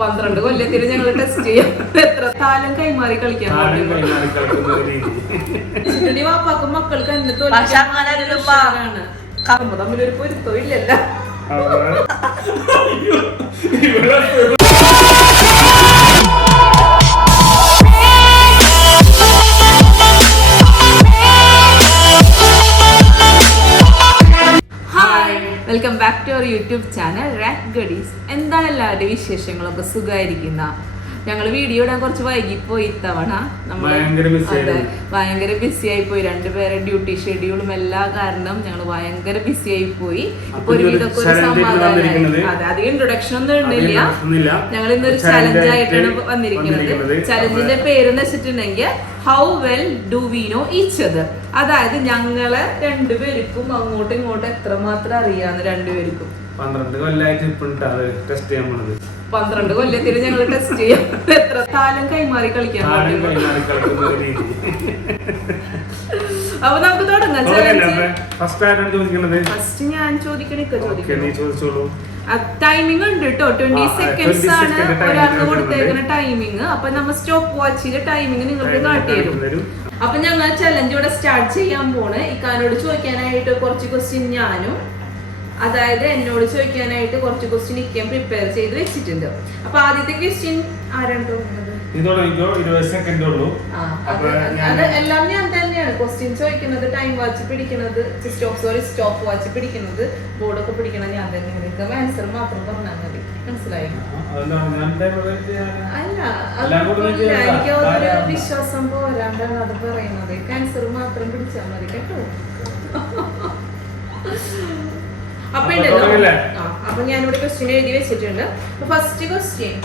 12 കൊല്ലത്തിന് ഞങ്ങൾ ടെസ്റ്റ് ചെയ്യാം എത്ര കാലം കൈമാറി കളിക്കാൻ വാപ്പാക്കും മക്കൾക്ക് തമ്മിലൊരു പൊരുത്തം ഇല്ലല്ലോ. Welcome back to our YouTube channel Rack ഗഡീസ്. എന്താണ് എല്ലാവരുടെയും വിശേഷങ്ങളൊക്കെ? സുഖമായിരിക്കുന്ന. ഞങ്ങൾ വീഡിയോ ഇടാൻ കുറച്ച് വൈകിപ്പോയി ഇത്തവണ. നമ്മൾ ഭയങ്കര ബിസി ആയി പോയി. രണ്ടുപേരെ ഡ്യൂട്ടി ഷെഡ്യൂളും എല്ലാ കാരണം ഞങ്ങൾ ഭയങ്കര ബിസി ആയി പോയി. ഇപ്പൊ ഒരു ഇതൊക്കെ ഒരു സമാധാനമായി. അതെ, അധികം ഇൻട്രൊഡക്ഷൻ ഒന്നും ഉണ്ടില്ല. ഞങ്ങൾ ഇന്നൊരു ചലഞ്ച് ആയിട്ടാണ് വന്നിരിക്കുന്നത്. ചലഞ്ചിന്റെ പേരെന്ന് വെച്ചിട്ടുണ്ടെങ്കിൽ how well do we know each other. അതായത് ഞങ്ങളെ രണ്ടുപേർക്കും അങ്ങോട്ടും ഇങ്ങോട്ടും എത്രമാത്രം അറിയാന്ന് രണ്ടുപേർക്കും. 12 കൊല്ലമായിട്ട് ഇപ്പൊ ടെസ്റ്റ് ചെയ്യാൻ പോണത്. 12 കൊല്ലത്തിന് ഞങ്ങൾ ടെസ്റ്റ് ചെയ്യാം എത്ര കാലം കൈമാറി കളിക്കാൻ. അപ്പൊ നമുക്ക് തുടങ്ങാം. ഫസ്റ്റ് ഞാൻ ചോദിക്കണോ? ടൈമിംഗ് ഉണ്ട് കേട്ടോ. 20 സെക്കൻഡ്സ് ആണ് ഒരാൾക്ക് കൊടുത്തേക്കുന്ന ടൈമിങ്. അപ്പൊ നമ്മൾ സ്റ്റോപ്പ് വാച്ചിന്റെ ടൈമിങ് നിങ്ങൾക്ക് കാട്ടിത്തരും. അപ്പൊ ഞങ്ങൾ ചലഞ്ച് ഇവിടെ സ്റ്റാർട്ട് ചെയ്യാൻ പോണ്. ഇക്കാനോട് ചോദിക്കാനായിട്ട് കുറച്ച് ക്വസ്റ്റ്യൻ ഞാനും, അതായത് എന്നോട് ചോദിക്കാനായിട്ട് കുറച്ച് ക്വസ്റ്റ്യൻ ഇക്കാൻ പ്രിപ്പയർ ചെയ്ത് വെച്ചിട്ടുണ്ട്. അപ്പൊ ആദ്യത്തെ ക്വസ്റ്റ്യൻ ആരാണ് തോന്നുന്നത്? അത് എല്ലാം ഞാൻ തന്നെയാണ് ക്വസ്റ്റ്യൻ ചോദിക്കുന്നത്, ടൈം വാച്ച് പിടിക്കുന്നത്, സ്റ്റോപ്പ് വാച്ച് പിടിക്കുന്നത്, ബോർഡൊക്കെ പിടിക്കുന്നത് ഞാൻ തന്നെയാണ്. ആൻസർ മാത്രം പറഞ്ഞാൽ മതി. മനസ്സിലായി? അല്ല, എനിക്ക് ഒരു വിശ്വാസം പോരാണ്ടാണ് അത് പറയുന്നത്. ആൻസർ മാത്രം പിടിച്ചാൽ മതി കേട്ടോ. അപ്പൊ ഉണ്ടല്ലോ, അപ്പൊ ഞാനിവിടെ ക്വസ്റ്റ്യൻ എഴുതി വെച്ചിട്ടുണ്ട്. ഫസ്റ്റ് ക്വസ്റ്റ്യൻ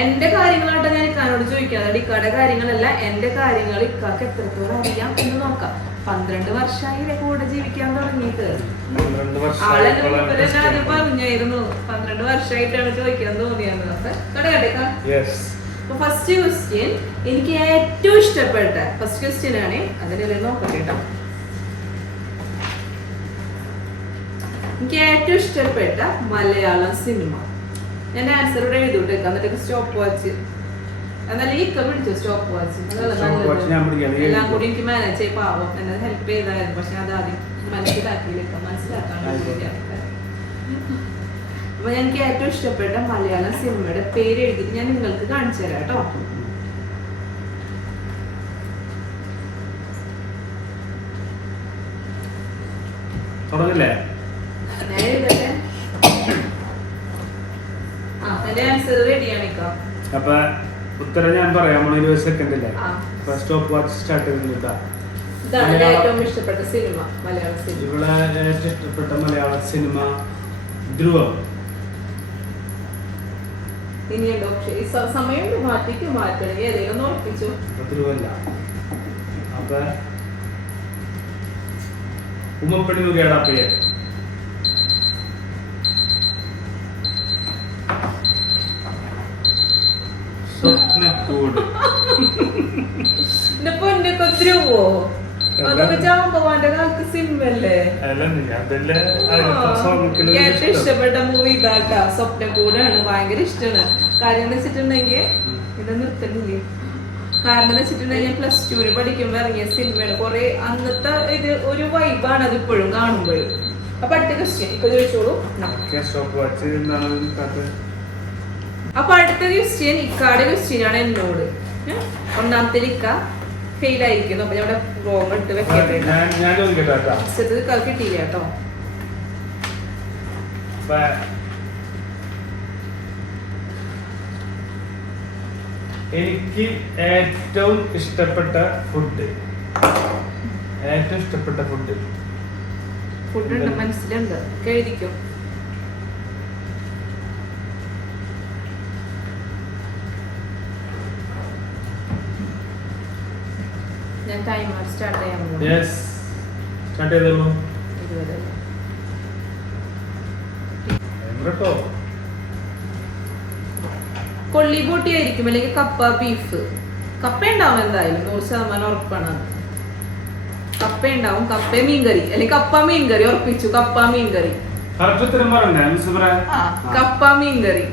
എന്റെ കാര്യങ്ങളായിട്ട് ഞാൻ ഇക്കാനോട് ചോദിക്കാതെ, ഇക്കാടെ കാര്യങ്ങളല്ല, എന്റെ കാര്യങ്ങൾ ഇക്കാക്ക് എത്രത്തോളം അറിയാം എന്ന് നോക്കാം. 12 വർഷമായി കൂടെ ജീവിക്കാൻ തുടങ്ങിയിട്ട്. ആളെന്നെ അത് പറഞ്ഞായിരുന്നു 12 വർഷമായിട്ടാണ് ചോദിക്കാൻ തോന്നിയത്. അപ്പൊ ഫസ്റ്റ് ക്വസ്റ്റ്യൻ എനിക്ക് ഏറ്റവും ഇഷ്ടപ്പെട്ട ഫസ്റ്റ് ക്വസ്റ്റ്യൻ ആണ്. അതിനെ നോക്കട്ടെ കേട്ടോ. എനിക്ക് ഏറ്റവും ഇഷ്ടപ്പെട്ട മലയാളം സിനിമ. ഞാൻ ആൻസർ ഇവിടെ എഴുതൂട്ടേക്കാം, എന്നിട്ട് സ്റ്റോപ്പ് വാച്ച്. എന്നാലും ഈ പിടിച്ചോ സ്റ്റോപ്പ് വാച്ച്. എല്ലാം കൂടി എനിക്ക് മാനേജ് ചെയ്ത് പാവം എന്നെ ഹെൽപ്പ് ചെയ്തായിരുന്നു. പക്ഷെ അത് ആദ്യം മനസ്സിലാക്കാൻ അപ്പൊ എനിക്ക് ഏറ്റവും ഇഷ്ടപ്പെട്ട മലയാളം സിനിമയുടെ പേര് എഴുതിയിട്ട് ഞാൻ നിങ്ങൾക്ക് കാണിച്ചു തരാം കേട്ടോ. തുടങ്ങില്ലേ? അപ്പൊ ഉത്തരം ഞാൻ പറയാം. 20 സെക്കൻഡ് അല്ലേ? സ്റ്റോപ്പ് വാച്ച് സ്റ്റാർട്ട് ചെയ്തിട്ടാ. ഇവിടെ ഏറ്റവും ഇഷ്ടപ്പെട്ട മലയാള സിനിമ ധ്രുവം. സമയം മാറ്റണം, ഏതെങ്കിലും ഉറപ്പിച്ചു. ധ്രുവല്ല. അപ്പൊ ഉമ്മപ്പണി നോക്കിയാടാ പേര്. ധ്രുവോ? അതൊക്കെ ജാമ്പവാന്റെ കാലത്ത് സിനിമല്ലേ? ഏറ്റവും ഇഷ്ടപ്പെട്ട മൂവി ഇതാക്കാ സ്വപ്നക്കൂടാണ്. ഭയങ്കര ഇഷ്ടമാണ്. കാര്യം എന്ന് വെച്ചിട്ടുണ്ടെങ്കിൽ ഇത് നിർത്തണില്ലേ? കാരണം എന്ന് വെച്ചിട്ടുണ്ടെങ്കിൽ ഞാൻ +2 പഠിക്കുമ്പോ ഇറങ്ങിയ സിനിമയാണ്. കുറെ അന്നത്തെ ഇത് ഒരു വൈബാണ് അത് ഇപ്പോഴും കാണുമ്പോഴും. അപ്പൊ അടുത്ത ക്വസ്റ്റ്യൻ ഇപ്പൊ ചോദിച്ചോളൂ. അപ്പൊ അടുത്ത ക്വസ്റ്റ്യൻ ഇക്കാടെ ക്വസ്റ്റ്യൻ ആണ് എന്നോട്. ഒന്നാമത്തെ ഇക്ക ഫെയിൽ ആയിരിക്കുന്നു. അപ്പൊ ഞാൻ റോങ് ഇട്ട് വെക്കട്ടെ. കിട്ടിയില്ല കേട്ടോ. എനിക്ക് ഏറ്റവും ഇഷ്ടപ്പെട്ട ഫുഡ് ഉണ്ട്, മനസ്സിലുണ്ട്, എഴുതിക്കോ. ഞാൻ ടൈമർ സ്റ്റാർട്ട് ചെയ്യാൻ പോകുന്നു. യെസ്, സ്റ്റാർട്ട് ചെയ്തോളൂ. 20 കേട്ടോ. കൊള്ളി ബോട്ടി ആയിരിക്കും, അല്ലെങ്കിൽ കപ്പ ബീഫ്. കപ്പ ഉണ്ടാവും എന്തായാലും, 100% ഉറപ്പാണ്. കപ്പ ഉണ്ടാവും. കപ്പ മീൻകറി, അല്ലെങ്കിൽ കപ്പ മീൻകറി ഉറപ്പിച്ചു. കപ്പ മീൻകറി. കപ്പ മീൻകറി.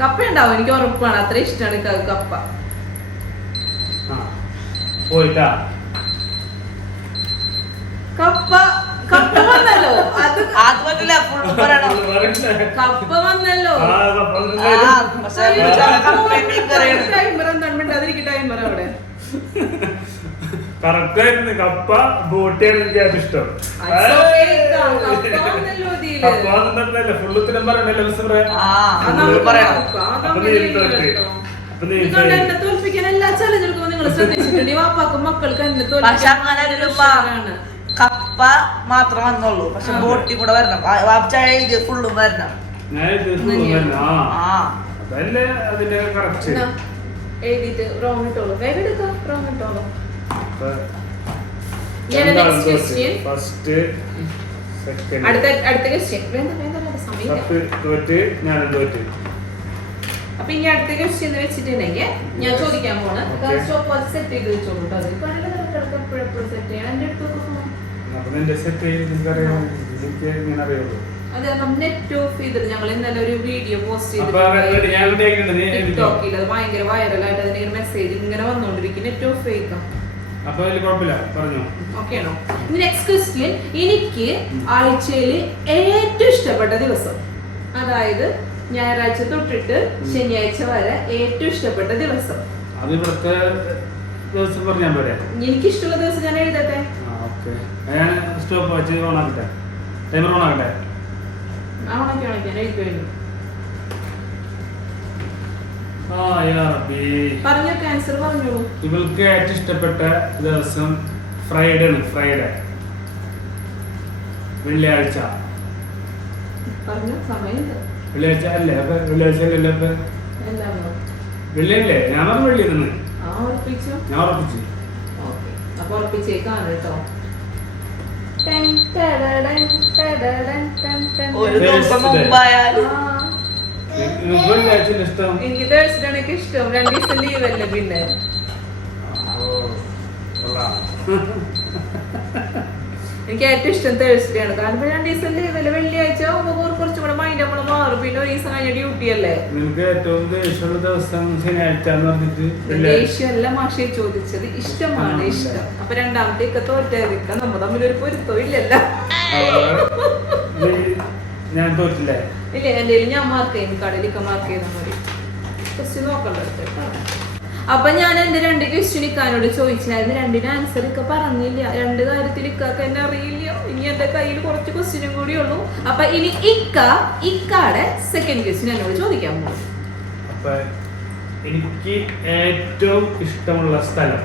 കപ്പ ഉണ്ടാവും, എനിക്ക് ഉറപ്പാണ്. അത്ര ഇഷ്ടമാണ് കപ്പ. പോയിട്ടാ കപ്പ കപ്പ വന്നല്ലോ. അത് പറ്റില്ല, കപ്പ വന്നല്ലോ. ടൈമർ എന്താണ് മിണ്ടാതിരിക്കും, ടൈമർ അവിടെ. കറക്റ്റ് ആയിരുന്നു. കപ്പ ബോട്ടിയാണ് എനിക്ക് ഏറ്റവും ഇഷ്ടം. ഫുള്ളുത്തിനും പറയണല്ലോ തോൽപ്പിക്കാൻ എല്ലാ ചലഞ്ചുകൾക്കും നിങ്ങൾ ശ്രദ്ധിച്ചിട്ടുണ്ട്. വാപ്പാക്കും മക്കൾക്ക് എന്നെ തോൽപ്പിക്കാനാണ്. കപ്പ മാത്രം വന്നുള്ളൂ, പക്ഷെ ബോട്ടി കൂടെ വരണം. വാപ്പച്ചായ ഫുള്ളും വരണം. അതല്ലേ അതിന്റെ കറക്റ്റ്. എഴുതിട്ട് റോങ് ഇട്ടോളൂ, വേഗം എടുക്കാം. റോങ് ഇട്ടോളൂ. അടുത്ത ക്വസ്റ്റ്യൻ. അപ്പൊ ഇനി അടുത്ത ക്വസ്റ്റ്യൻ എന്ന് വെച്ചിട്ടുണ്ടെങ്കിൽ ഞാൻ ചോദിക്കാൻ പോണ്. സ്റ്റോപ്പ് വാച്ച് സെറ്റ് ചെയ്ത് വെച്ചോളൂ. അതെ, നെറ്റ് ഓഫ് ചെയ്തിട്ട് ഞങ്ങൾ ഇന്നലെ ഒരു വീഡിയോ പോസ്റ്റ് ചെയ്തിട്ടുണ്ട് ടിക്ടോക്കിൽ. അത് ഭയങ്കര വൈറലായിട്ട് അതിന് ഒരു മെസ്സേജ് ഇങ്ങനെ വന്നോണ്ടിരിക്കും. നെറ്റ് ഓഫ് ചെയ്യിക്കാം. ഓക്കെയാണോ? Next question. എനിക്ക് ആഴ്ചയിൽ ഏറ്റവും ഇഷ്ടപ്പെട്ട ദിവസം, അതായത് ഞായറാഴ്ച തൊട്ടിട്ട് ശനിയാഴ്ച വരെ ഏറ്റവും ഇഷ്ടപ്പെട്ട ദിവസം. എനിക്ക് ഇഷ്ടമുള്ള ദിവസം ഞാൻ എഴുതട്ടെ. പറഞ്ഞോ, ആൻസർ പറഞ്ഞോളൂ. ഇവൾക്ക് ഏറ്റവും ഇഷ്ടപ്പെട്ട ദിവസം ഫ്രൈഡേ ആണ്. ഫ്രൈഡേ, വെള്ളിയാഴ്ച. പറഞ്ഞോ, സമയമുണ്ട്. വെള്ളിയാഴ്ച അല്ലേ? അപ്പൊ വെള്ളിയാഴ്ച അല്ലേ? അപ്പൊ വെള്ളിയല്ലേ? ഞാൻ പറഞ്ഞു വെള്ളി നിന്ന്. ഞാൻ ഉറപ്പിച്ചു. അപ്പൊ ഉറപ്പിച്ചേക്കാണ് കേട്ടോ. ഒരു ദിവസം മുമ്പായാലും എനിക്ക് തേഴ്സ്ഡേ ആണ് ഇഷ്ടം. 2 ദിവസം ലീവ് അല്ലേ പിന്നെ. എനിക്ക് ഏറ്റവും ഇഷ്ടം തേഴ്സ്ഡേ ആണ്. കാരണം 2 ദിവസം ലീവ് അല്ലേ. വെള്ളിയാഴ്ച ആകുമ്പോൾ കുറച്ചും കൂടെ മൈൻഡ് നമ്മൾ മാറും. പിന്നെ ഒരു ദിവസം കഴിഞ്ഞ ഡ്യൂട്ടി അല്ലേ. ദേഷ്യമല്ല മാഷെ ചോദിച്ചത്, ഇഷ്ടമാണ്. ഇഷ്ടം. അപ്പൊ രണ്ടാമത്തെ തോറ്റായിരിക്കാം. നമ്മൾ തമ്മിലൊരു പൊരുത്തോ ഇല്ലല്ലോ. ഞാൻ തോറ്റില്ലേ? ഇല്ല, എന്റെ ഞാൻ മാർക്ക് ചെയ്യും. കടയിലൊക്കെ മാർക്ക് ചെയ്താൽ മതി. ക്വസ്റ്റ്യൻ നോക്കണ്ട. അപ്പൊ ഞാൻ എന്റെ 2 ക്വസ്റ്റ്യൻ ഇക്കാനോട് ചോദിച്ചായിരുന്നു. 2ന് ആൻസർ ഒക്കെ പറഞ്ഞില്ല. 2 കാര്യത്തിൽ ഇക്കാക്ക് എന്നെ അറിയില്ല. ഇനി എന്റെ കയ്യിൽ കുറച്ച് ക്വസ്റ്റ്യനും കൂടി ഉള്ളൂ. അപ്പൊ ഇനി ഇക്കാടെ സെക്കൻഡ് ക്വസ്റ്റ്യൻ എന്നോട് ചോദിക്കാൻ പോകും. അപ്പൊ എനിക്ക് ഏറ്റവും ഇഷ്ടമുള്ള സ്ഥലം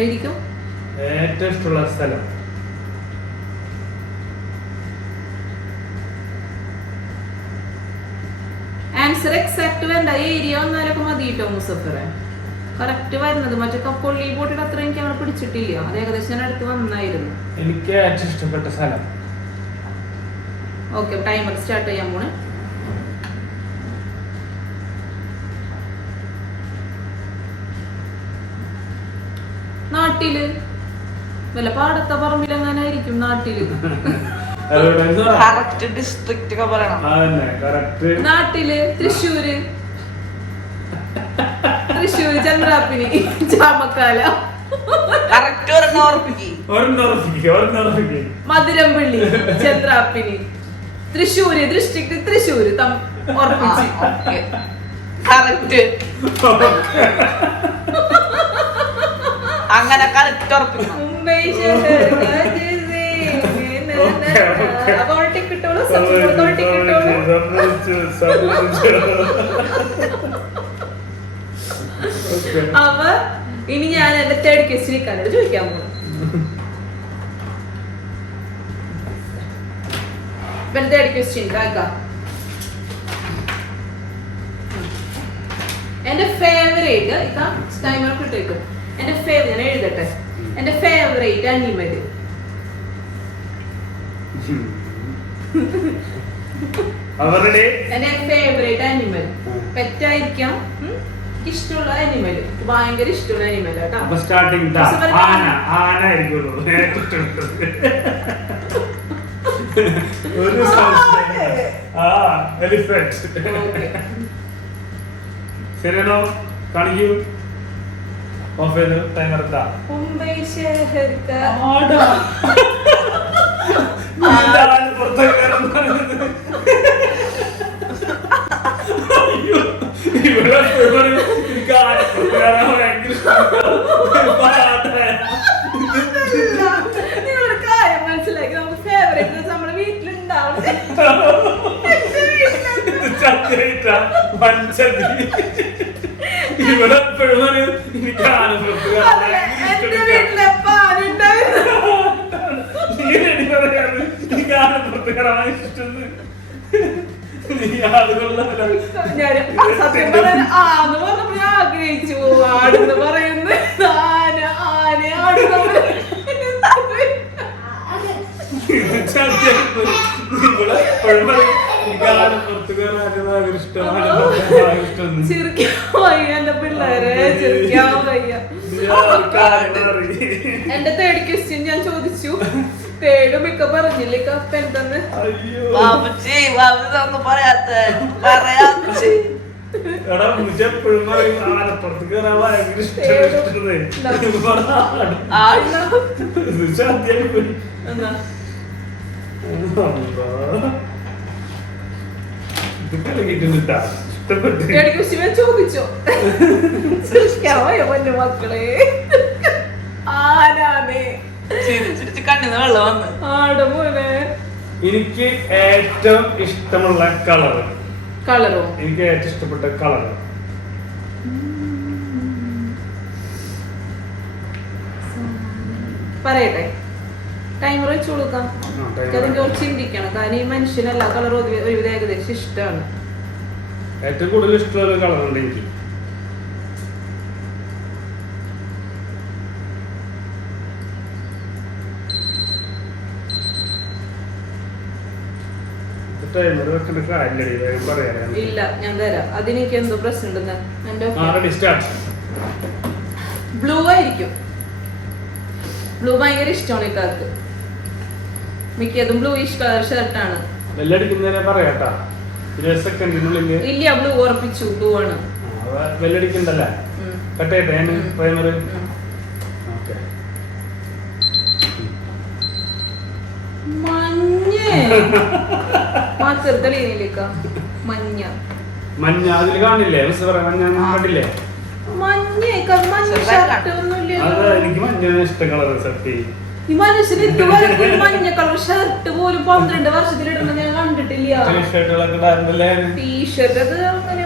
എഴുതിക്കും. ഏറ്റവും ഇഷ്ടമുള്ള സ്ഥലം ആൻസർ എക്സാക്ട് വേണ്ട, ഏരിയ വന്നാലൊക്കെ മതി കേട്ടോ മുസഫറെ. കറക്റ്റ് വരുന്നത് മറ്റേ കപ്പൊള്ളി ബോട്ടിൽ അത്ര എനിക്ക് അവിടെ പിടിച്ചിട്ടില്ല. അത് ഏകദേശം ഞാൻ അടുത്ത് വന്നായിരുന്നു. എനിക്ക് ഏറ്റവും ഇഷ്ടപ്പെട്ട സ്ഥലം. ഓക്കെ, ടൈമർ സ്റ്റാർട്ട് ചെയ്യാൻ പോണേ. നാട്ടില് വല്ല പാടത്ത പറമ്പിലെങ്ങാനായിരിക്കും. നാട്ടില് ഡിസ്ട്രിക്റ്റ് ഒക്കെ പറയണം. നാട്ടില് തൃശ്ശൂര് ചന്ദ്രാപ്പിനി ചാമക്കാല. മധുരംപള്ളി ചന്ദ്രാപ്പിനി തൃശ്ശൂര് ഡിസ്ട്രിക്ട് തൃശ്ശൂര് അങ്ങനെ കറക്റ്റ് ഉറപ്പിക്കും. മുംബൈ കിട്ടോളൂ. അപ്പൊ ഇനി ഞാൻ എന്റെ തേർഡ് ക്വസ്റ്റ്യൻ ഇക്കാനോട് ചോദിക്കാൻ പോകും. തേർഡ് ക്വസ്റ്റ്യൻ എന്റെ ഫേവറേറ്റ് ടൈമർ കിട്ടേക്കും. എന്റെ ഞാൻ എഴുതട്ടെ. എന്റെ ഫേവറേറ്റ് അനിമല്. എന്റെ ഫേവറേറ്റ് അനിമൽ പെറ്റായിരിക്കാം. ഇഷ്ടമുള്ള അനിമല്, ഭയങ്കര ഇഷ്ടമുള്ള അനിമൽ കേട്ടോ. ശരിയാണോ? കാണിക്കൂ. ഓഫ് ചെയ്ത് ടൈമർ എത്താ. മുംബൈ शहर का നിങ്ങളൊരു കാര്യം മനസ്സിലാക്കി, നമുക്ക് ഫേവറേറ്റ് നമ്മുടെ വീട്ടിലുണ്ടാവും. ഇവിടെ എപ്പോഴും എനിക്ക് എന്റെ വീട്ടിലെ പാലുണ്ടായിരുന്നു. എനിക്ക് ആനപ്പുറത്ത് കയറാൻ ഇഷ്ടം. നീ ആളുകളുടെ ഞാൻ സത്യം പറയാൻ ആന്ന് പറഞ്ഞപ്പോ ഞാൻ ആഗ്രഹിച്ചു. ആടെന്ന് പറയുന്നു ആന ആന ആടുന്ന ചിരിക്കാൻ വയ്യ എന്റെ പിള്ളേരെ, ചിരിക്കാൻ വയ്യ. എന്റെ തേർഡ് ക്വസ്റ്റ്യൻ ഞാൻ ചോദിച്ചു. തേർഡ് മിക്ക പറഞ്ഞില്ലേ കപ്പ് എന്തെന്ന്? ചോദിച്ചോ? പൊന്നു മക്കളെ, ആരാണ് കണ്ണിന്ന് വെള്ളം വന്ന് ആടെ പോലെ. എനിക്ക് ഏറ്റവും ഇഷ്ടമുള്ള കളറ്. കളറോ? എനിക്ക് ഏറ്റവും ഇഷ്ടപ്പെട്ട കളറ് പറയട്ടെ? ടൈമർ വെച്ച് കൊടുക്കാം. അതിന്റെ കുറച്ച് ചിന്തിക്കണം. കാരണം ഈ മനുഷ്യനല്ല കളർ ഒരുവിധം ഏകദേശം ഇഷ്ടമാണ്. ഏറ്റവും കൂടുതൽ ഇഷ്ടമുള്ള കളറുണ്ട് എനിക്ക്. ഇല്ല, ഞാൻ തരാം. അതിനെനിക്ക് എന്തോ പ്രശ്നം ഉണ്ടെന്ന്. ബ്ലൂ ആയിരിക്കും. ബ്ലൂ ഭയങ്കര ഇഷ്ടമാണ് ഇക്കാർക്ക്. മിക്കതും ബ്ലൂ കളർ ഷർട്ടാണ്. ഇല്ല, ബ്ലൂ ഉറപ്പിച്ചു. ബ്ലൂ ആണ്. വെല്ലടിക്കണ്ടല്ലേ? മഞ്ഞ മാത്രം തെളിയില്ലേക്ക? മഞ്ഞ മഞ്ഞ അതിൽ കാണില്ലേ? കണ്ടില്ലേ? മഞ്ഞ മഞ്ഞ ഷർട്ട് ഒന്നുമില്ല. എനിക്ക് മഞ്ഞ ഇഷ്ടം കളർ. സത്യം ഈ മനുഷ്യന് ഇതുവരെ മഞ്ഞ കളർ ഷർട്ട് പോലും 12 വർഷത്തിലിടുന്ന ഞാൻ കണ്ടിട്ടില്ല. ടീഷർട്ട് അത് അങ്ങനെ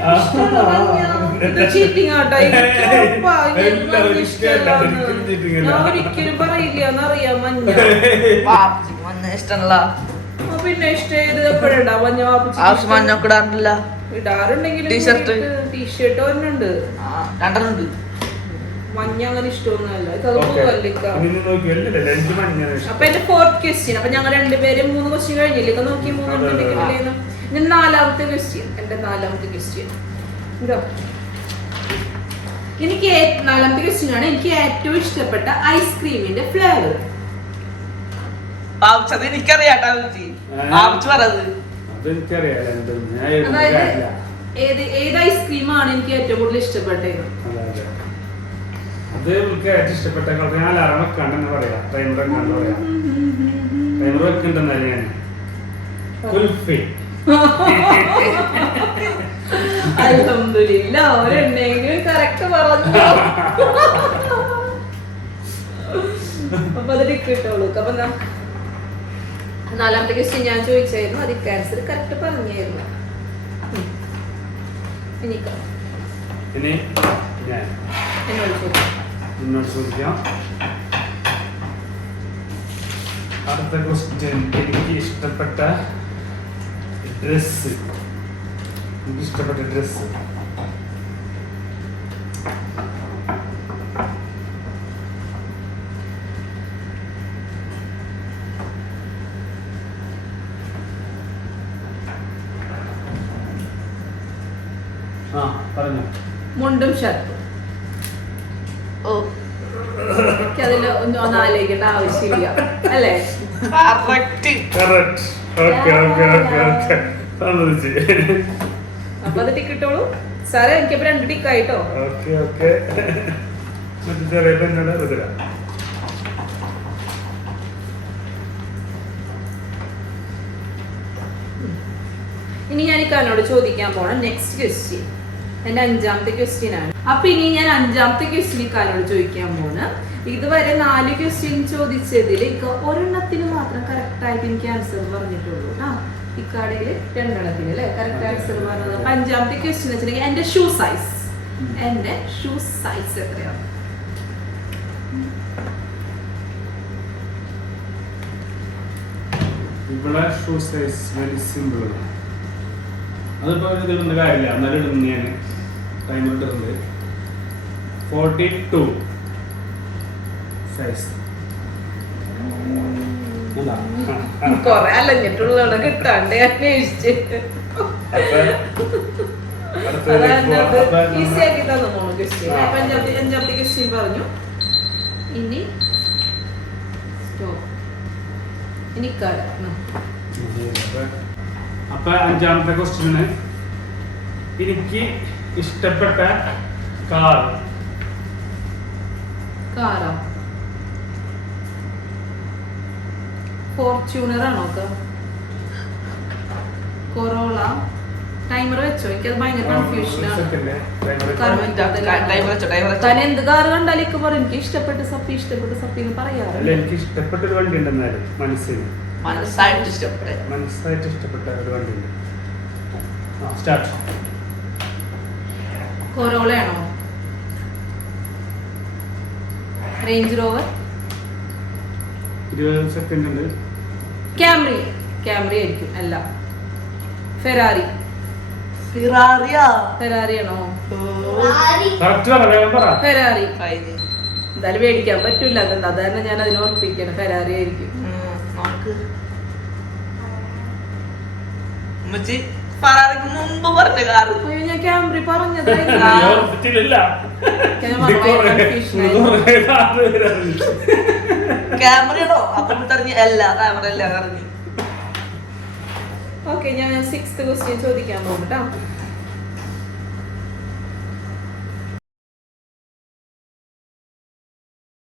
ചീറ്റിംഗ് ആട്ടാ. ഞാൻ ഒരിക്കലും പറയില്ല എന്നറിയാം. മഞ്ഞ ഇഷ്ടമല്ല. പിന്നെ ഇഷ്ടം ചെയ്ത് എപ്പോഴാ മഞ്ഞ വാപ്പിച്ച് മഞ്ഞൊക്കെ ഇടാറില്ല. ഇടാറുണ്ടെങ്കിലും ടീഷർട്ട് ഒരെണ്ണുണ്ട്, രണ്ടെണ്ണുണ്ട്. മഞ്ഞ അങ്ങനെ ഇഷ്ടമൊന്നുമല്ല. അപ്പൊ എന്റെ 4th ക്വസ്റ്റ്യൻ. അപ്പൊ ഞങ്ങൾ രണ്ടുപേരും 3 ക്വസ്റ്റ്യൻ കഴിഞ്ഞില്ലേ? നോക്കി 3 ടിക്കറ്റ്. ഞാൻ 4ാമത്തെ ക്വസ്റ്റ്യൻ. എന്റെ 4ാമത്തെ ക്വസ്റ്റ്യൻ എനിക്ക് 4ാമത്തെ ക്വസ്റ്റ്യൻ ആണ്. എനിക്ക് ഏറ്റവും ഇഷ്ടപ്പെട്ട ഐസ്ക്രീമിന്റെ ഫ്ലേവർ. എനിക്കറിയാട്ടോ. അതായത് ഏത് ഐസ്ക്രീമാണ് എനിക്ക് ഏറ്റവും കൂടുതൽ ഇഷ്ടപ്പെട്ടത്? അത് എനിക്ക് ഏറ്റവും ഇഷ്ടപ്പെട്ട കളർ. ഞാൻ അലാറം വെക്കാണ്ടെന്ന് പറയാം. ടൈമർ വെക്കാണ്ട് പറയാം. ടൈമർ വെക്കണ്ടെന്നല്ലേ ഞാൻ. കുൽഫി. അൽഹംദുലില്ലാ, ഒരെണ്ണെങ്കിലും കറക്റ്റ് പറഞ്ഞു. അപ്പൊ അത് കിട്ടുള്ളൂ. അപ്പൊ 4ാമത്തെ ക്വസ്റ്റ്യൻ ഞാൻ ചോദിച്ചായിരുന്നു. അതിക്ക് ആൻസർ കറക്റ്റ് പറഞ്ഞായിരുന്നു. ഇനി ഞാൻ എന്നോട് ചോദിക്കാം. അടുത്ത ക്വസ്റ്റ്യൻ. എനിക്ക് ഇഷ്ടപ്പെട്ട ഡ്രസ്സ്. പറഞ്ഞു. മുണ്ടും ഷർട്ടും. എനിക്കതിൽ ഒന്നും ആലോചിക്കേണ്ട ആവശ്യമില്ല അല്ലേ? അപ്പൊ അത് ടിക്ക് ഇട്ടോളൂ സാറേ. എനിക്കിപ്പോ 2 ടിക്കായിട്ടോ. Okay okay. മറ്റേ ചെറിയ പെണ്ണോട് ഋതുര. ഇനി ഞാൻ ഇക്കാനോട് ചോദിക്കാൻ പോണ നെക്സ്റ്റ് ക്വസ്റ്റ്യൻ എന്റെ 5ാമത്തെ ക്വസ്റ്റ്യൻ ആണ്. അപ്പൊ ഇനി ഞാൻ 5ാമത്തെ ക്വസ്റ്റ്യൻ ഇക്കാനോട് ചോദിക്കാൻ പോണ, ഇതുവരെ 4 ക്വസ്റ്റ്യൻ ചോദിച്ചതിൽ ഒരെണ്ണത്തിന് മാത്രം കറക്റ്റ് ആയിട്ട് എനിക്ക് ആൻസർ പറഞ്ഞിട്ടുള്ളൂ. ഇക്കാടയില് 2 എണ്ണത്തിന് അല്ലെ കറക്റ്റ് ആൻസർ പറഞ്ഞത്. 5ാമത്തെ ക്വസ്റ്റ്യൻ വെച്ചിട്ടുണ്ടെങ്കിൽ എന്റെ ഷൂ സൈസ് എത്രയാണ്? ഇവിടെ ഷൂ സൈസ് വെരി സിമ്പിൾ. അതിപ്പോ ഇതിലൊന്നും കാര്യമില്ല, എന്നാലും ഇടുന്ന ഞാൻ ടൈം ഇട്ടിട്ടുണ്ട്. 42 സൈസ്. കൊറേ അലഞ്ഞിട്ടുള്ള കിട്ടാണ്ട് അന്വേഷിച്ച് ഈസി ആക്കി തന്നു മോള് ക്വസ്റ്റ്യൻ. 5ാമത്തെ ക്വസ്റ്റ്യൻ പറഞ്ഞു. ഇനി അപ്പൊ 5ാമത്തെ ക്വസ്റ്റ്യന് എനിക്ക് ഇഷ്ടപ്പെട്ട കാറോ ഫോർച്യൂണർ ആണോ? കൊറോള? ടൈമർ വെച്ചോ, എനിക്കത് ഭയങ്കര കൺഫ്യൂഷനാണ്. കാരണം എന്ത് കാറ് കണ്ടാലും ഒക്കെ പറയും എനിക്ക് ഇഷ്ടപ്പെട്ട സപ്പി എന്ന് പറയാറില്ല. എനിക്ക് ഇഷ്ടപ്പെട്ട ഒരു വണ്ടി ഉണ്ടെന്നാലും മനസ്സായിട്ട് ഇഷ്ടപ്പെട്ട ഒരു വണ്ടി ഉണ്ട്. സ്റ്റാർട്ട്. കൊറോളയാണോ? Range Rover? 20 സെക്കൻഡ് ഉണ്ട്. ക്യാമറി ആയിരിക്കും. അല്ല, ഫെറാറി ആണോ? ഫെറാറി എന്തായാലും മേടിക്കാൻ പറ്റൂല, അതാണ് ഞാൻ അതിനെ ഓർപ്പിക്കണം. ഫെറാറി ആയിരിക്കും. മുമ്പ് പറഞ്ഞ കാറ് ഞാൻ ക്യാമറി പറഞ്ഞത്. ക്യാമറയാണോ? അപ്പം അറിഞ്ഞ എല്ലാ ക്യാമറ എല്ലാം അറിഞ്ഞു. ഓക്കെ, ഞാൻ 6th ക്വസ്റ്റ്യൻ ചോദിക്കാൻ പോകും കേട്ടോ.